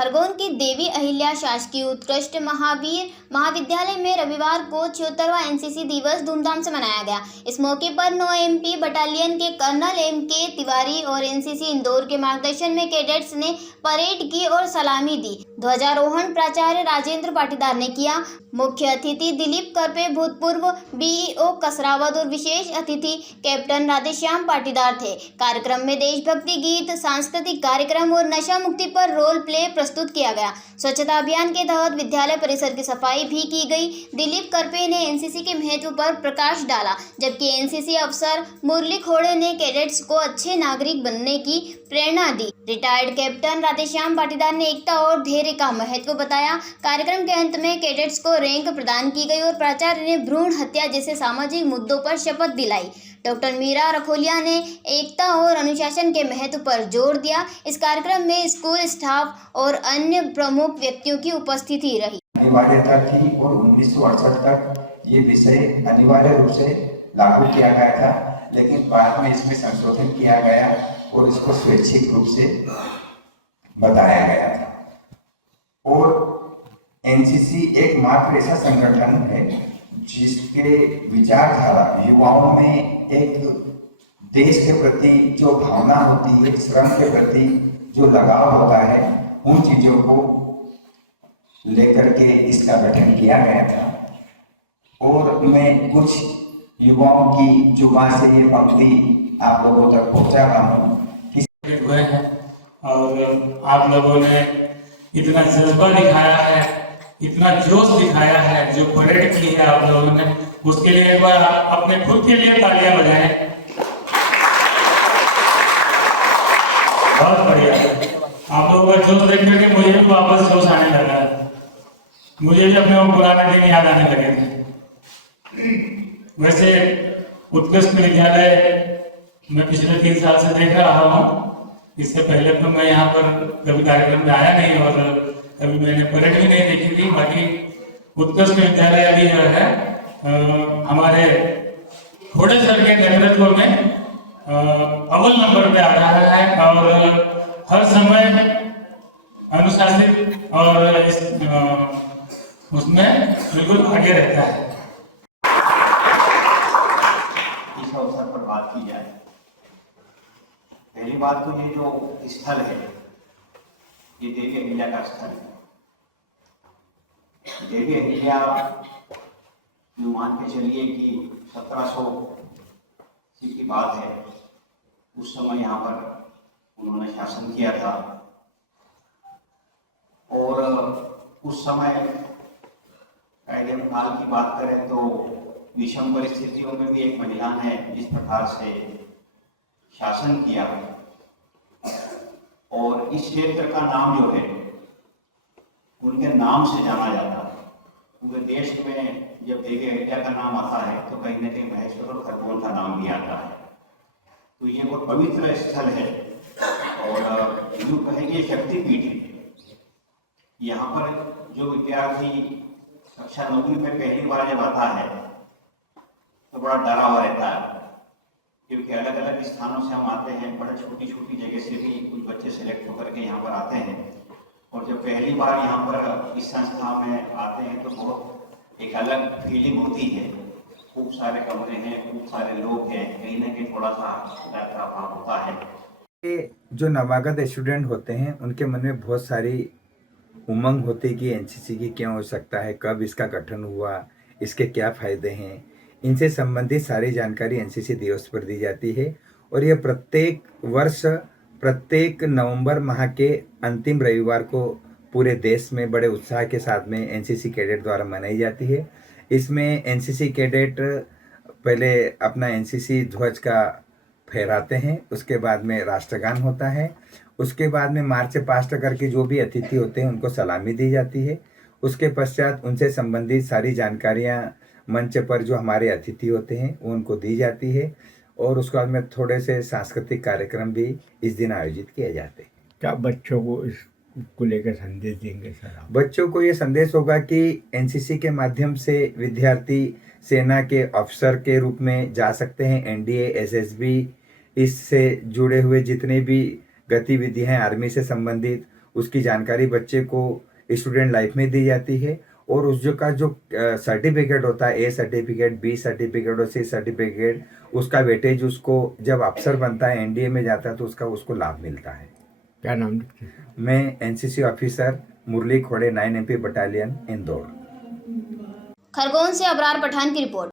खरगोन की देवी अहिल्या शासकीय उत्कृष्ट महावीर महाविद्यालय में रविवार को 76वां एनसीसी दिवस धूमधाम से मनाया गया। इस मौके पर 9 एमपी बटालियन के कर्नल एम.के. तिवारी और एनसीसी इंदौर के मार्गदर्शन में कैडेट्स ने परेड की और सलामी दी। ध्वजारोहण प्राचार्य राजेंद्र पाटीदार ने किया। मुख्य अतिथि दिलीप करपे, भूतपूर्व बीईओ कसरावद और विशेष अतिथि कैप्टन राधेश्याम पाटीदार थे। कार्यक्रम में देशभक्ति गीत, सांस्कृतिक कार्यक्रम और नशा मुक्ति पर रोल प्ले प्रस्तुत किया गया। स्वच्छता अभियान के तहत विद्यालय परिसर की सफाई भी की गई। दिलीप करपे ने एनसीसी के महत्व पर प्रकाश डाला, जबकि एनसीसी अफसर मुरली खोड़े ने कैडेट्स को अच्छे नागरिक बनने की प्रेरणा दी। रिटायर्ड कैप्टन राधेश्याम पाटीदार ने एकता और धैर्य का महत्व बताया। कार्यक्रम के अंत में कैडेट्स को रैंक प्रदान की गई और प्राचार्य ने भ्रूण हत्या जैसे सामाजिक मुद्दों पर शपथ दिलाई। डॉक्टर मीरा रखोलिया ने एकता और अनुशासन के महत्व पर जोर दिया। इस कार्यक्रम में स्कूल स्टाफ और अन्य प्रमुख व्यक्तियों की उपस्थिति रही। अनिवार्यता थी और 1968 तक ये विषय अनिवार्य रूप से लागू किया गया था, लेकिन बाद में इसमें संशोधन किया गया और इसको स्वैच्छिक रूप से बताया गया था। और एनसीसी एकमात्र ऐसा संगठन है जिसके विचारधारा युवाओं में एक देश के प्रति जो भावना होती है, श्रम के प्रति जो लगाव होता है, उन चीजों को लेकर के इसका गठन किया गया था। और मैं कुछ युवाओं की जुबान से ये पंक्ति आप लोगों तक पहुंचा रहा हूँ। हुए हैं और आप लोगों ने इतना जज्बा दिखाया है, इतना जोश दिखाया है, जो परेड की है आप लोगों ने, उसके लिए एक बार अपने खुद के लिए तालियां बजाएं। बहुत बढ़िया। आप लोगों का जोश देख करके मुझे भी वापस जोश आने लगा है। मुझे भी अपने वो पुराने दिन याद आने लगे थे। वैसे उत्कृष्ट विद्यालय मैं पिछले 3 साल से देख रहा हूँ। इससे पहले तो मैं यहाँ पर कभी कार्यक्रम में आया नहीं और कभी मैंने परेड भी नहीं देखी थी। बाकी उत्कृष्ट विद्यालय भी जो है हमारे खोड़े सर के नेतृत्व में अव्वल नंबर पे आ रहा है और हर समय अनुशासित और उसमें बिल्कुल आगे रहता है। इस अवसर पर बात की जाए, पहली बात तो ये जो स्थल है, ये देवी अहिल्या का स्थल है। देवी अहिल्या मान के चलिए कि 1700 की बात है। उस समय यहाँ पर उन्होंने शासन किया था और उस समय कायदे काल की बात करें तो विषम परिस्थितियों में भी एक महिला ने जिस प्रकार से शासन किया और इस क्षेत्र का नाम जो है उनके नाम से जाना जाता है। पूरे देश में जब देवी अहिल्या का नाम आता है तो कहीं न कहीं महेश्वर और खरगोन का नाम भी आता है। तो ये बहुत पवित्र स्थल है और यूँ कहेंगे शक्तिपीठ है। यहाँ पर जो विद्यार्थी कक्षा 9वीं में पहली बार जब आता है तो बड़ा डरा हुआ रहता है, क्योंकि अलग अलग स्थानों से हम आते हैं, बड़े छोटी छोटी जगह से भी कुछ बच्चे सेलेक्ट होकर के यहाँ पर आते हैं और जब पहली बार यहाँ पर इस संस्था में आते हैं तो बहुत एक अलग फीलिंग होती है। खूब सारे कमरे हैं, खूब सारे लोग हैं, कहीं ना कहीं थोड़ा सा डर का भाव होता है। जो नवागत स्टूडेंट होते हैं उनके मन में बहुत सारी उमंग होती है कि एनसीसी की क्या हो सकता है, कब इसका गठन हुआ, इसके क्या फायदे हैं। इनसे संबंधित सारी जानकारी एनसीसी दिवस पर दी जाती है और यह प्रत्येक वर्ष प्रत्येक नवंबर माह के अंतिम रविवार को पूरे देश में बड़े उत्साह के साथ में एनसीसी कैडेट द्वारा मनाई जाती है। इसमें एनसीसी कैडेट पहले अपना एनसीसी ध्वज का फहराते हैं, उसके बाद में राष्ट्रगान होता है, उसके बाद में मार्च पास्ट करके जो भी अतिथि होते हैं उनको सलामी दी जाती है। उसके पश्चात उनसे संबंधित सारी जानकारियाँ मंच पर जो हमारे अतिथि होते हैं वो उनको दी जाती है और उसके बाद में थोड़े से सांस्कृतिक कार्यक्रम भी इस दिन आयोजित किए जाते हैं। क्या बच्चों को इसको लेकर संदेश देंगे सर आप? बच्चों को ये संदेश होगा कि एनसीसी के माध्यम से विद्यार्थी सेना के अफसर के रूप में जा सकते हैं। एनडीए, एसएसबी, इससे जुड़े हुए जितने भी गतिविधियां हैं आर्मी से संबंधित, उसकी जानकारी बच्चे को स्टूडेंट लाइफ में दी जाती है और उस जो सर्टिफिकेट होता है, ए सर्टिफिकेट, बी सर्टिफिकेट और सी सर्टिफिकेट, उसका वेटेज उसको जब अफसर बनता है, एनडीए में जाता है तो उसको लाभ मिलता है। क्या नाम लिखते हैं? मैं एनसीसी ऑफिसर मुरली खोड़े 9 MP बटालियन इंदौर। खरगोन से अबरार पठान की रिपोर्ट।